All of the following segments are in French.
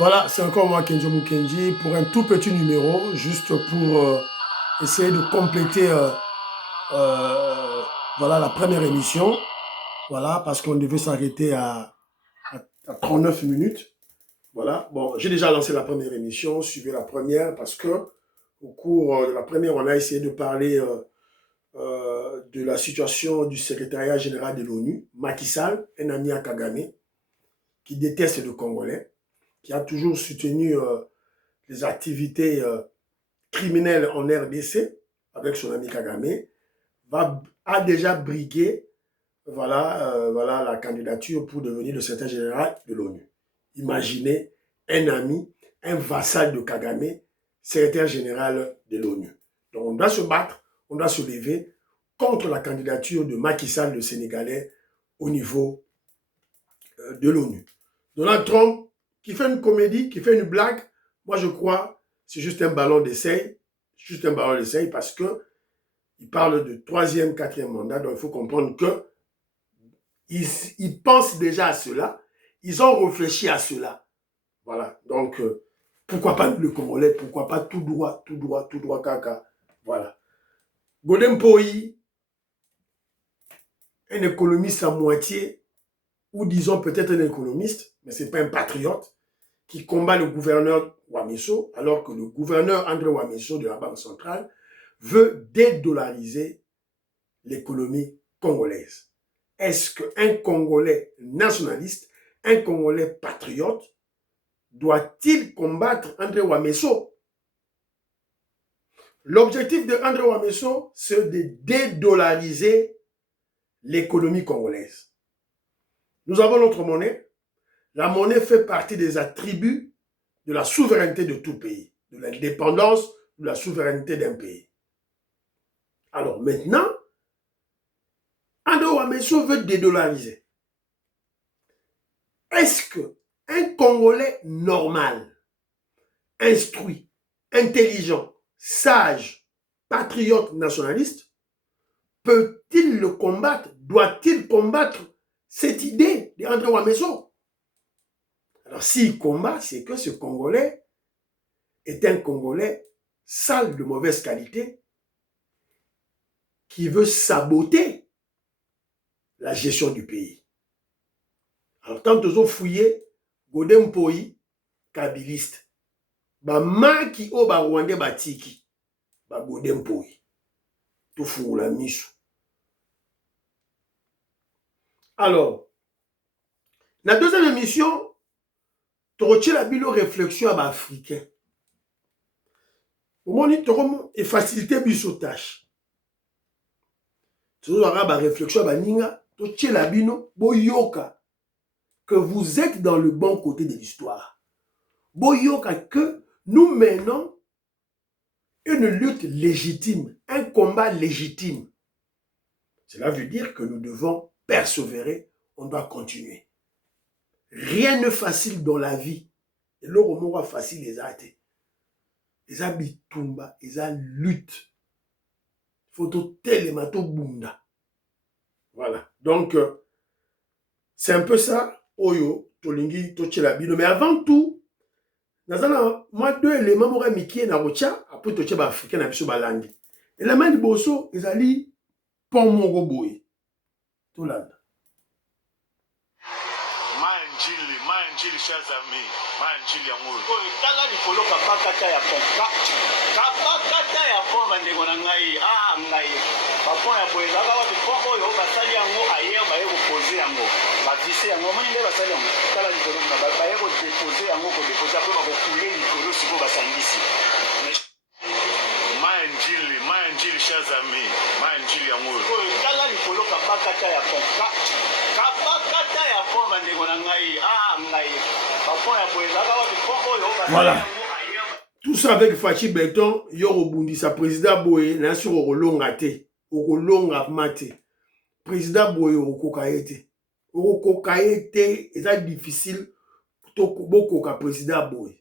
Voilà, c'est encore moi, Kenjo Mukenji, pour un tout petit numéro, juste pour essayer de compléter euh, voilà, la première émission. Voilà, parce qu'on devait s'arrêter à 39 minutes. Voilà, bon, j'ai déjà lancé la première émission, suivez la première, parce que au cours de la première, on a essayé de parler de la situation du secrétariat général de l'ONU, Macky Sall, un ami à Kagame, qui déteste le Congolais, qui a toujours soutenu les activités criminelles en RDC avec son ami Kagame, a déjà brigué voilà, la candidature pour devenir le secrétaire général de l'ONU. Imaginez un ami, un vassal de Kagame, secrétaire général de l'ONU. Donc on doit se battre, on doit se lever contre la candidature de Macky Sall, le Sénégalais, au niveau de l'ONU. Donald Trump, qui fait une comédie, qui fait une blague, moi je crois c'est juste un ballon d'essai, parce que il parle de troisième, quatrième mandat, donc il faut comprendre que ils pensent déjà à cela, ils ont réfléchi à cela. Voilà, donc pourquoi pas le Congolais, pourquoi pas tout droit, caca. Voilà. Godem Poi, un économiste à moitié, ou disons peut-être un économiste, mais ce n'est pas un patriote, qui combat le gouverneur Wamiso, alors que le gouverneur André Wamiso de la Banque centrale veut dédollariser l'économie congolaise. Est-ce qu'un Congolais nationaliste, un Congolais patriote, doit-il combattre André Wamiso? L'objectif de André Wamiso, c'est de dédollariser l'économie congolaise. Nous avons notre monnaie. La monnaie fait partie des attributs de la souveraineté de tout pays, de l'indépendance, de la souveraineté d'un pays. Alors maintenant, André Wamiso veut dédollariser. Est-ce qu'un Congolais normal, instruit, intelligent, sage, patriote, nationaliste, peut-il le combattre? Doit-il combattre cette idée d'André Wamiso? Alors s'il combat, c'est que ce Congolais est un Congolais sale, de mauvaise qualité, qui veut saboter la gestion du pays. Alors, tant que fouillé, Godem Poi, kabiliste. Ba maki o ba Rwandais batiki, ba Godem Poi. Tout fou la misu. Alors, la deuxième émission, tu retiens la bino réflexion à ba africain. Au moment où tu faciliter biso tâche. Tu auras ba réflexion à ba ninga, tu retiens la bino, boyoka. Que vous êtes dans le bon côté de l'histoire. Boyoka que nous menons une lutte légitime, un combat légitime. Cela veut dire que nous devons persévérer, on doit continuer. Rien n'est facile dans la vie. Et le roman facile les a été. Les a bitumba, les a lutte. Faut télémato bunda. Voilà. Donc, c'est un peu ça. Oyo, tolingi, tochelabino. Mais avant tout, moi, deux éléments, moi, Miki et Narocha, après, tu as africain, na biso balangi. Élément de bosso, ils allaient pont mon boy. Tout là. Manjili shazami, manjili ya ngulu. Ko tala likolo kabakata ya ponka. Kabakata ya pomba ndeko na ngai. Ngai. Bapon ya boyeza ka watu poko yo basali yango aye baye ko poser yango. Ba vise yango moni nde basali yango. Tala likolo na baye ko déposer yango ko déposer après ba ko couler likolo siko basangisi. Manjili shazami, manjili ya ngulu. Ko tala likolo kabakata ya ponka. Kabakata ya pomba ndeko na ngai. Voilà. Tout ça avec Fachi Beton, Yorobundi, sa président Boye, n'a sur Orolongate, Orolonga Mate. Président Boye, Orokokaete. Orokokaete, c'est difficile pour beaucoup qu'un président Boye.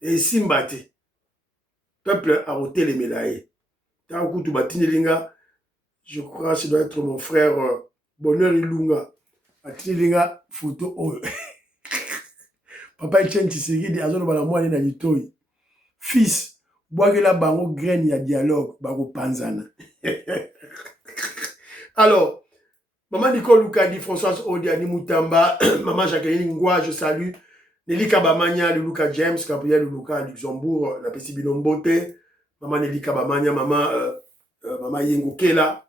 Et Simbate, peuple a ôté les médailles. Tant que tu batinelinga, je crois que ça doit être mon frère Bonheur Ilunga. Batinelinga, photo. Papa Etienne Tshisekedi azoloba na mwana na litoi. Fils, boakela bango graine ya dialogue, bako panzana. Alors, Maman Nicole Lukadi, Françoise Odiani Moutamba, Maman Jacqueline Ngwa, je salue. Nelly Kabamania, Luka James, Gabriel Luka Luxembourg, la Pessi Binombote, Maman Nelly Kabamania, Maman Yengo Kela.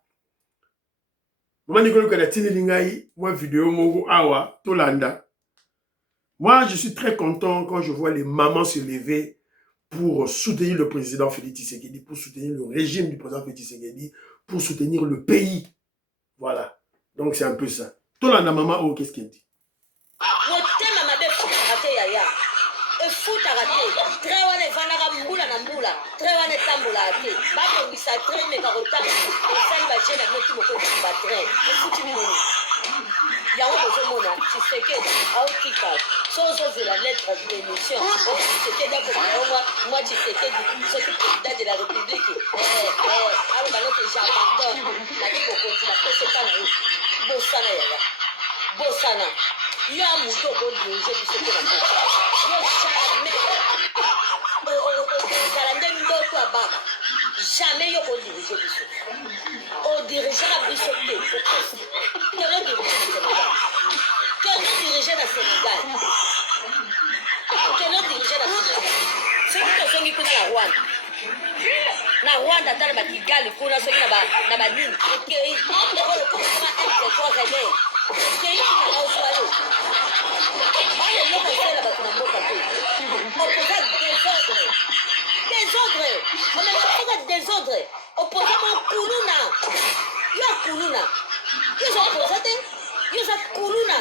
Maman Nicole Lukadi, Lingai, moi vidéo Mogo Awa, Tolanda. Moi, je suis très content quand je vois les mamans se lever pour soutenir le président Félix Tshisekedi, pour soutenir le régime du président Félix Tshisekedi, pour soutenir le pays. Voilà. Donc c'est un peu ça. Tolanda maman, oh, qu'est-ce qu'elle dit? La lettre de l'émission. C'était d'abord moi, tu sais que ce qui président de la République. Alors, j'abandonne. La vie pour continuer. C'est pas nous. Bossana, yaya. Bossana. Il y a un mouton pour diriger du secteur de la vie. Il y a jamais. Jamais il faut diriger du secteur. On dirigera du secteur. Quel est le Sénégal? Quel est dirigé dans le Sénégal? Quel est dirigé dans le Sénégal? C'est une personne qui connaît la Rwanda. La Rwanda, dans la Kigali, pour la Sénégal, dans la Nîmes, qui est désordre. Opposé mon Kuluna. Il y a Kuluna. Il y a opposé. Il y a Kuluna.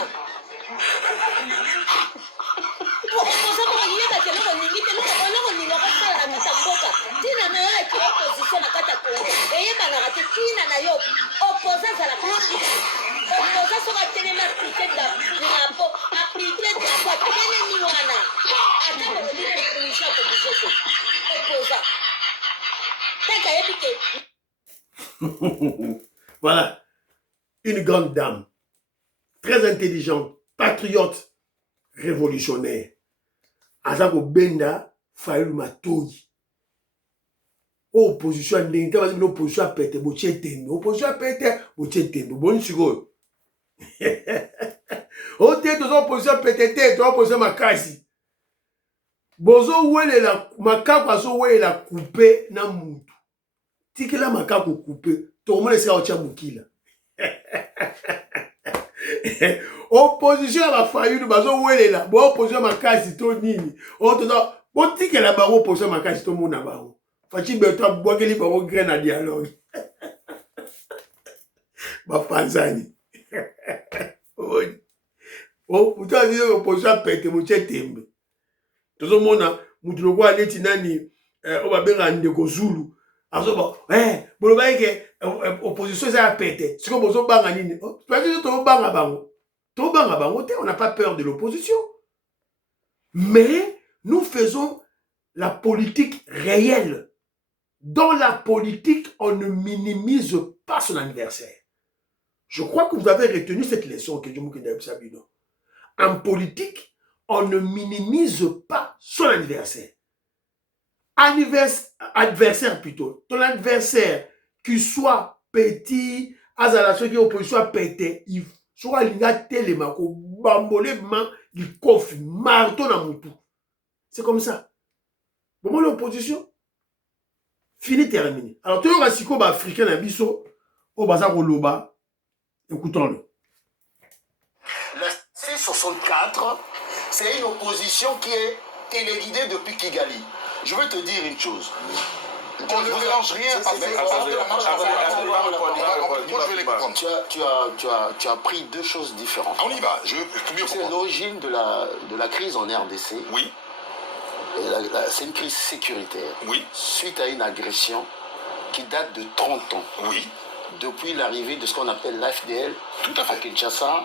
Opposé mon yéba qui est là, limite, on n'y aura pas la Katamboka. Tina n'a pas qui est opposition à Katakongo. Et yéba n'a pas Tina n'a pas opposé à la Katamboka. Opposé sur la téléma appliqué de la peau, appliqué de la peau, télémiwana. Attends, le livre de l'union pour vous jeter. Opposé. Voilà, une grande dame, très intelligente, patriote, révolutionnaire. Azako Benda, Fayoul Matoyi. Opposition, l'opposition a pété, opposition a pété, bon chigo. O te tozo opposition a pété, tozo opposition makasi. Bozo wele la makako azo wele la coupe na mutu. Tikela makako coupe, tout le monde est au Tchamukila. Opposition à la faillite, bazo wele la, bo opposition makasi to nini. O tozo, bo tikela ba opposition makasi to mona ba. Fachi beto boakeli ba graine à dialogue. Ba panzani. Oh, putain, dit opposition pété mo tchetembe. Tozo mona mutu loko aleti nani o ba benga ndeko Zulu. Azoba boloba ke opposition ça a pété. Ce que bozo banga nini? Parce que to banga bango. To banga bango te, on n'a pas peur de l'opposition. Mais nous faisons la politique réelle. Dans la politique, on ne minimise pas son anniversaire. Je crois que vous avez retenu cette leçon que je me dis. En politique, on ne minimise pas son anniversaire. Adversaire plutôt. Ton adversaire, qu'il soit petit, à ceux qui ont opposition pété, il soit l'inga téléma, au bambolément, il coffre, marteau dans mon tout. C'est comme ça. Bon, l'opposition, fini, terminé. Alors, tu as un africain à Bisso, au bazar au Loba, écoutons-le. La C64, c'est une opposition qui est téléguidée depuis Kigali. Je veux te dire une chose. On ne mélange rien avec moi, je vais les comprendre. Tu as pris deux choses différentes. On y va, je veux mieux comprendre. C'est l'origine de la crise en RDC. Oui. C'est une crise sécuritaire. Oui. Suite à une agression qui date de 30 ans. Oui. Depuis l'arrivée de ce qu'on appelle l'AFDL à Kinshasa,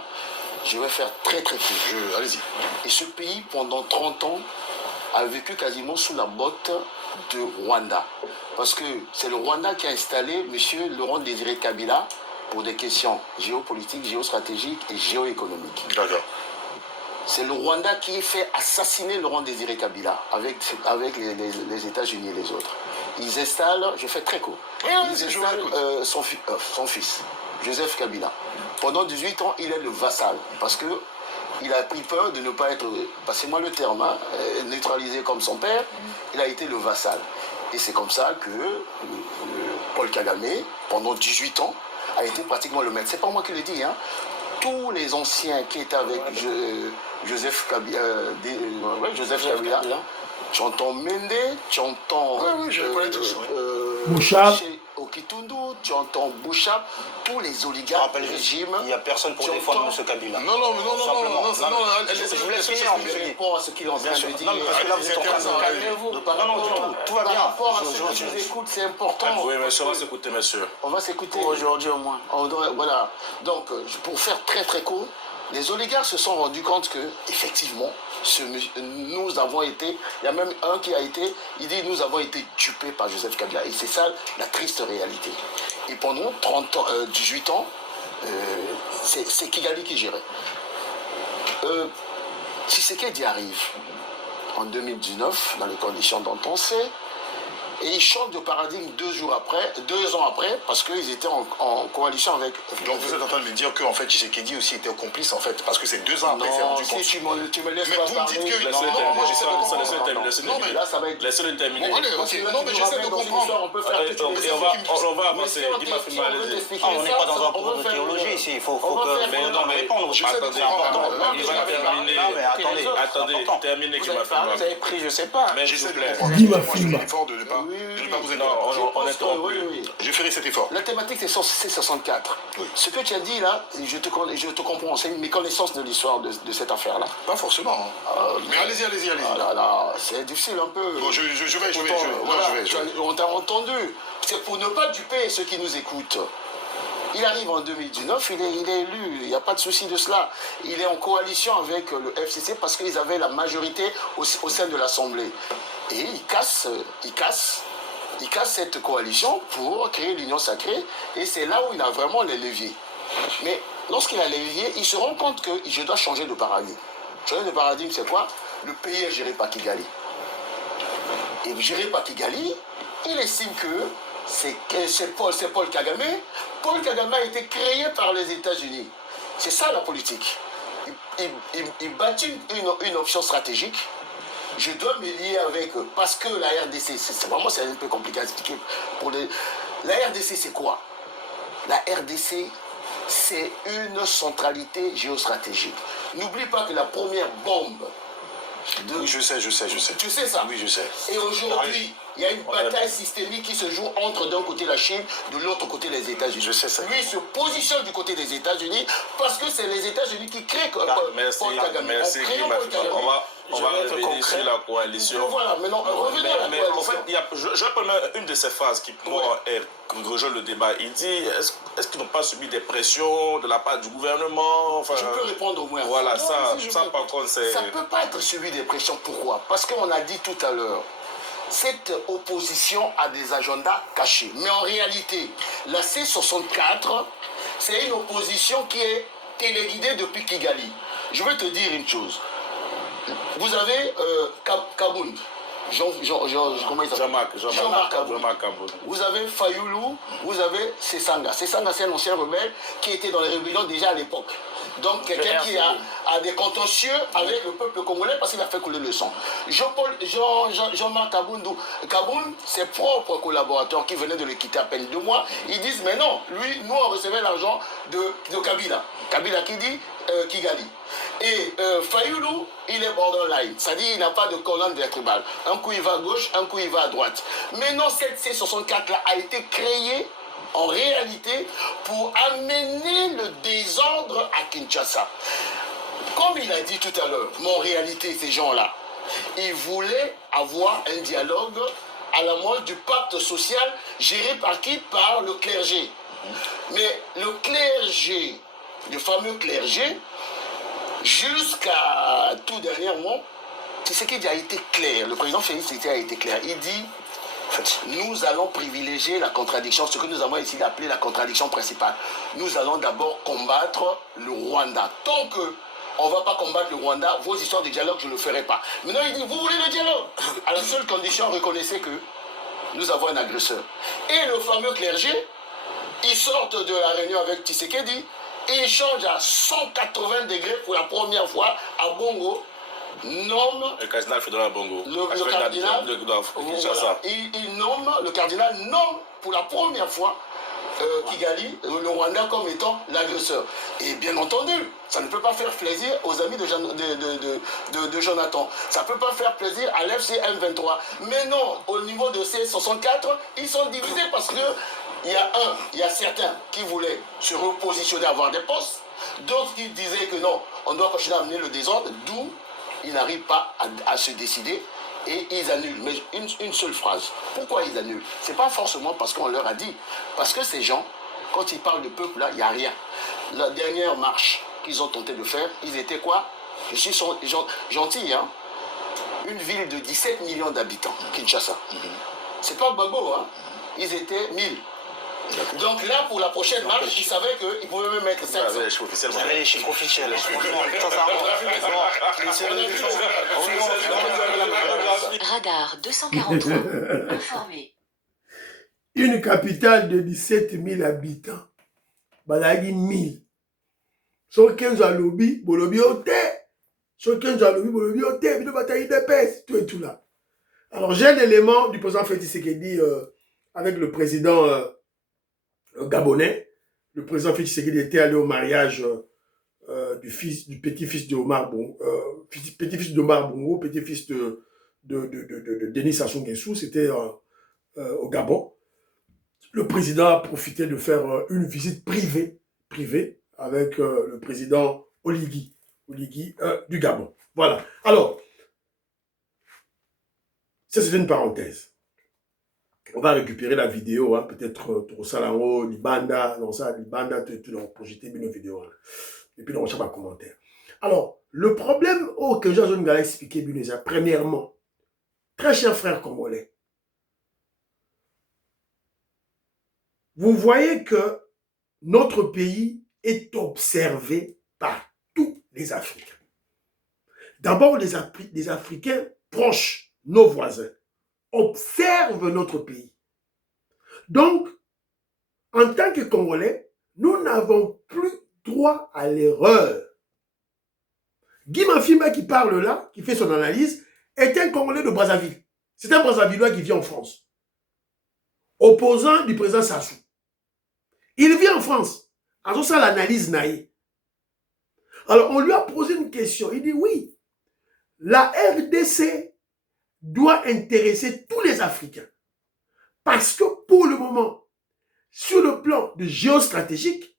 je vais faire très très court. Allez-y. Et ce pays, pendant 30 ans, a vécu quasiment sous la botte de Rwanda. Parce que c'est le Rwanda qui a installé M. Laurent Désiré Kabila pour des questions géopolitiques, géostratégiques et géoéconomiques. D'accord. C'est le Rwanda qui fait assassiner Laurent Désiré Kabila avec les États-Unis et les autres. Ils installent, je fais très court, ils installent son fils, Joseph Kabila. Pendant 18 ans, il est le vassal parce que il a pris peur de ne pas être, passez-moi le terme, hein, neutralisé comme son père. Il a été le vassal. Et c'est comme ça que Paul Kagame, pendant 18 ans, a été pratiquement le maître. C'est pas moi qui le dis, hein. Tous les anciens qui étaient avec Joseph Kabila, tu entends Mende, tu entends Bouchard, Okitundu, tu entends Bouchard, tous les oligarques du régime. Il n'y a personne pour défendre M. Kabila. Non, je vous laisse finir, je réponds à ce qu'il est en train de dire. Non, parce que là, vous êtes en train de calmez-vous. Non, tout va bien. Par rapport à ceux qui nous écoutent, c'est important. Oui, monsieur, on va s'écouter, monsieur. On va s'écouter. Pour aujourd'hui au moins. Voilà. Donc, pour faire très très court, les oligarques se sont rendus compte que, effectivement, nous avons été, il y a même un qui a été, il dit nous avons été dupés par Joseph Kabila. Et c'est ça la triste réalité. Et pendant 18 ans, c'est Kigali qui gérait. Tshisekedi arrive en 2019, dans les conditions dont on sait, et ils changent de paradigme 2 ans après, parce qu'ils étaient en coalition avec... Donc vous êtes en train de me dire qu'en fait Tshisekedi aussi était complice en fait, parce que c'est 2 ans après il s'est rendu compte. Si tu me laisses mais pas vous parler... me dites que... Laissez-le terminer. Bon, allez, ok. Non, mais j'essaie de comprendre. On peut faire On va avancer. Dis-moi, Fima, allez-y. On n'est pas dans un cours de théologie ici, il faut que... Mais non, mais répondre. Attendez, Il va terminer. Non, mais attendez. Terminez, Vous avez pris, je sais pas. Mais s'il J'essaie vous de plaît. comprendre. Dis-moi, Moi, je fais Fima. l'effort de ne pas vous aider. On est trop plus. Je ferai cet effort. La thématique, c'est 64. Oui. Ce que tu as dit là, je te comprends, c'est mes connaissances de l'histoire de cette affaire-là. Pas forcément. Hein. Mais allez-y. Ah là là, c'est difficile un peu. Bon, je vais. Voilà, Je vais. on t'a entendu. C'est pour ne pas duper ceux qui nous écoutent. Il arrive en 2019, il est élu, il n'y a pas de souci de cela. Il est en coalition avec le FCC parce qu'ils avaient la majorité au sein de l'Assemblée. Et il casse cette coalition pour créer l'Union sacrée. Et c'est là où il a vraiment les leviers. Mais lorsqu'il a les leviers, il se rend compte que je dois changer de paradigme. Changer de paradigme, c'est quoi? Le pays est géré par Kigali. Et géré par Kigali, il estime que c'est Paul Kagame. Paul Kagame a été créé par les États-Unis. C'est ça la politique. Il bâtit une option stratégique. Je dois me lier avec eux parce que la RDC, c'est un peu compliqué à expliquer. La RDC, c'est quoi? La RDC, c'est une centralité géostratégique. N'oublie pas que la première bombe Oui, je sais. Tu sais ça? Oui, je sais. Et aujourd'hui, il y a une bataille systémique qui se joue entre d'un côté la Chine, de l'autre côté les États-Unis. Je sais ça. Lui, il se positionne du côté des États-Unis parce que c'est les États-Unis qui créent Paul Kagame. Merci. On va revenir sur la coalition. Voilà, maintenant, revenons à la Mais coalition. en fait, je prends une de ces phases qui, pour moi, rejoint le débat. Il dit, est-ce qu'ils n'ont pas subi des pressions de la part du gouvernement? Enfin, Je peux répondre au moins. Voilà, Non, ça par contre, c'est... Ça ne peut pas être suivi des pressions. Pourquoi? Parce qu'on a dit tout à l'heure, cette opposition a des agendas cachés. Mais en réalité, la C64, c'est une opposition qui est téléguidée depuis Kigali. Je veux te dire une chose. Vous avez Kabound. Comment il s'appelle? Jean-Marc Kabound. Vous avez Fayoulou, vous avez Sessanga. Sessanga, c'est un ancien rebelle qui était dans les rébellions déjà à l'époque. Donc quelqu'un qui a des contentieux avec le peuple congolais parce qu'il a fait couler le sang. Jean-Marc Kabound, ses propres collaborateurs qui venaient de le quitter à peine 2 mois, ils disent mais non, lui, nous on recevait l'argent de Kabila. Kabila qui dit Kigali. Et Fayoulou, il est borderline, c'est-à-dire il n'a pas de colonne vertébrale. Un coup il va à gauche, un coup il va à droite. Mais non, cette C64-là a été créée en réalité pour amener le désordre à Kinshasa. Comme il a dit tout à l'heure, mais en réalité, ces gens-là, ils voulaient avoir un dialogue à la mode du pacte social géré par qui? Par le clergé. Mais le clergé, le fameux clergé, jusqu'à tout dernièrement, c'est ce qui a été clair. Le président Félix a été clair. Il dit, nous allons privilégier la contradiction, ce que nous avons ici appelé la contradiction principale. Nous allons d'abord combattre le Rwanda. Tant que on ne va pas combattre le Rwanda, vos histoires de dialogue, je ne le ferai pas. Maintenant, il dit, vous voulez le dialogue? À la seule condition, reconnaissez que nous avons un agresseur. Et le fameux clergé, ils sortent de la réunion avec Tshisekedi, et ils changent à 180 degrés pour la première fois à Bongo, nomme Le cardinal Fedora Bongo. le cardinal, Kinshasa. il nomme, le cardinal nomme pour la première fois Kigali, le Rwanda comme étant l'agresseur. Et bien entendu, ça ne peut pas faire plaisir aux amis de Jonathan. Ça ne peut pas faire plaisir à l'FC M23. Mais non, au niveau de C64, ils sont divisés parce que il y a certains qui voulaient se repositionner, avoir des postes, d'autres qui disaient que non, on doit continuer à amener le désordre, d'où ils n'arrivent pas à se décider et ils annulent. Mais une seule phrase. Pourquoi ils annulent? Ce n'est pas forcément parce qu'on leur a dit. Parce que ces gens, quand ils parlent de peuple, là, il n'y a rien. La dernière marche qu'ils ont tenté de faire, ils étaient quoi? Je suis gentil, hein? Une ville de 17 millions d'habitants, Kinshasa. C'est pas Babo, hein? Ils étaient 1000. Donc là, pour la prochaine marche, ils savaient qu'ils pouvaient même mettre 500. Vous avez les chiffres officiels. Radar 243. Informé. Une capitale de 17 000 habitants. Balagi 1000. Sur 15 à lobby, bolobi ote. Sur 15 à lobby, bolobi ote. Bino bataille d'épaisse. Tout et tout là. Alors j'ai un élément du président Félix Tshisekedi avec le président gabonais. Le président Félix Tshisekedi était allé au mariage du petit-fils de Omar Bongo, petit-fils d'Omar Bongo, petit-fils de Denis Sassou Nguesso. C'était au Gabon. Le président a profité de faire une visite privée avec le président Oligui du Gabon. Voilà. Alors, ça c'est une parenthèse. On va récupérer la vidéo, hein, peut-être Trosalango, Libanda, non ça, Libanda, tu l'as projeté une vidéo. Hein. Et puis on va pas commentaire. Alors, le problème que Jean-Jean a expliqué, premièrement, très cher frère congolais, vous voyez que notre pays est observé par tous les Africains. D'abord, les Africains proches, nos voisins, observent notre pays. Donc, en tant que Congolais, nous n'avons plus droit à l'erreur. Guy Mafimba qui parle là, qui fait son analyse, est un Congolais de Brazzaville. C'est un Brazzavillois qui vit en France. Opposant du président Sassou. Il vit en France. Alors ça, l'analyse naïe. Alors, on lui a posé une question. Il dit oui, la RDC doit intéresser tous les Africains. Parce que pour le moment, sur le plan de géostratégique,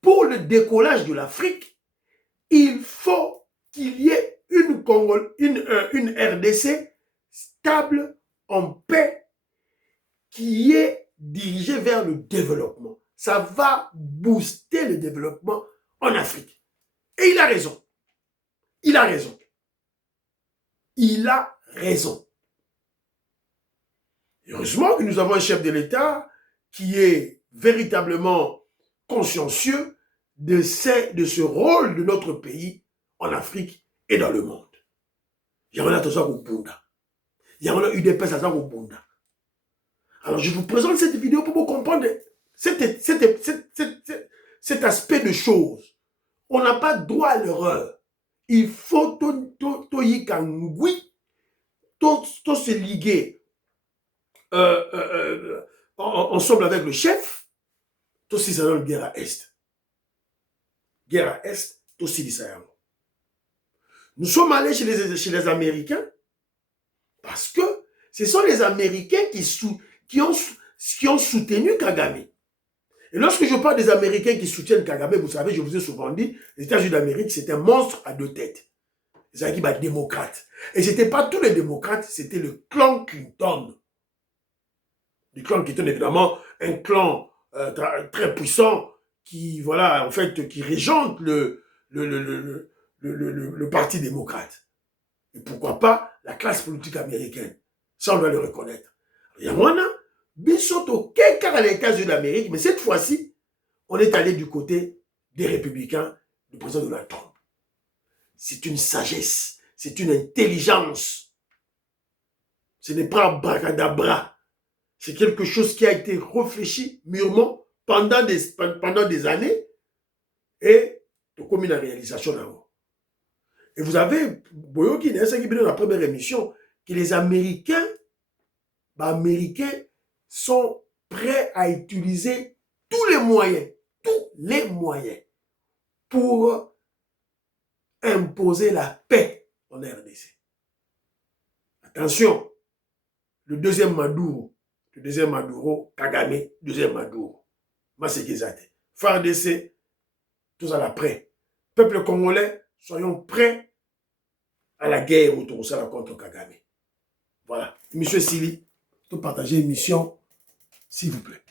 pour le décollage de l'Afrique, il faut qu'il y ait une RDC stable, en paix, qui est dirigée vers le développement. Ça va booster le développement en Afrique. Et il a raison. Il a raison. Il a raison. Heureusement que nous avons un chef de l'État qui est véritablement consciencieux de ce rôle de notre pays en Afrique et dans le monde. Il y en a tous au Bunda. Il y en a eu des personnes au Bunda. Alors je vous présente cette vidéo pour vous comprendre cet aspect de choses. On n'a pas droit à l'erreur. Il faut se liguer ensemble avec le chef. Aussi ça donne guerre à Est. Guerre à Est, aussi ça. Nous sommes allés chez les Américains parce que ce sont les Américains qui ont soutenu Kagame. Et lorsque je parle des Américains qui soutiennent Kagame, vous savez, je vous ai souvent dit, les États-Unis d'Amérique, c'est un monstre à deux têtes. C'est un démocrate. Et ce n'était pas tous les démocrates, c'était le clan Clinton. Le clan Clinton, évidemment, un clan très puissant qui, voilà, en fait, qui régente le parti démocrate. Et pourquoi pas la classe politique américaine. Ça, on doit le reconnaître. Il y a moins, Bisoto, quelqu'un à les États-Unis d'Amérique, mais cette fois-ci, on est allé du côté des républicains, du président Donald Trump. c'est une sagesse, c'est une intelligence. Ce n'est pas un bracadabra. C'est quelque chose qui a été réfléchi mûrement pendant des années et comme une réalisation là-haut. Et vous avez, Boyoki, c'est qui dans la première émission, que les Américains sont prêts à utiliser tous les moyens pour imposer la paix en RDC. Attention, le deuxième Maduro, Kagame, deuxième Maduro. Masekizate. FARDC, tous à la prêt. Peuple congolais, soyons prêts à la guerre autour de la contre Kagame. Voilà. Monsieur Sili, tout partager l'émission, s'il vous plaît.